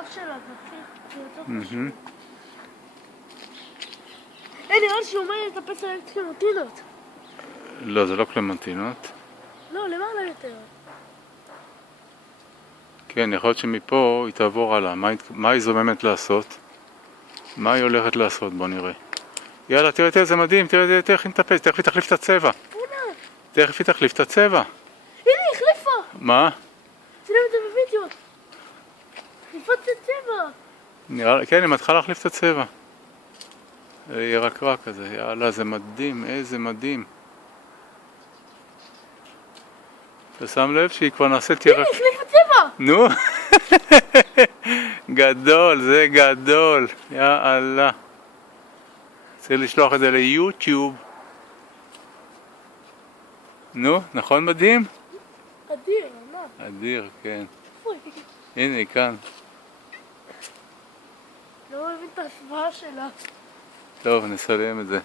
אף שלה, זה יותר חשוב. נראה לי שהוא אומר לטפס על קלמנטינות. לא, זה לא קלמנטינות. לא, למעלה יותר. כן, יכול להיות שמפה היא תעבור הלאה. מה היא זוממת לעשות? מה היא הולכת לעשות? בוא נראה. יאללה, תראה, זה מדהים, תראה איך היא מטפסת, תכף היא תחליף את הצבע. תכף היא תחליף את הצבע. הנה, היא החליפה. מה? צילם את זה בווידאו. החליפה את הצבע. כן, היא מתחילה להחליף את הצבע. ירקרק כזה, יאללה, זה מדהים, איזה מדהים. אתה שם לב שהיא כבר נעשית הנה, היא החליפה צבע. נו, גדול, זה גדול, יאללה. צריך לשלוח את זה ליוטיוב. נו, נכון מדהים? אדיר, ענק. אדיר, כן. אוי, הנה, היא כאן. לא מבין את ההסוואה שלה. טוב, נסיים את זה.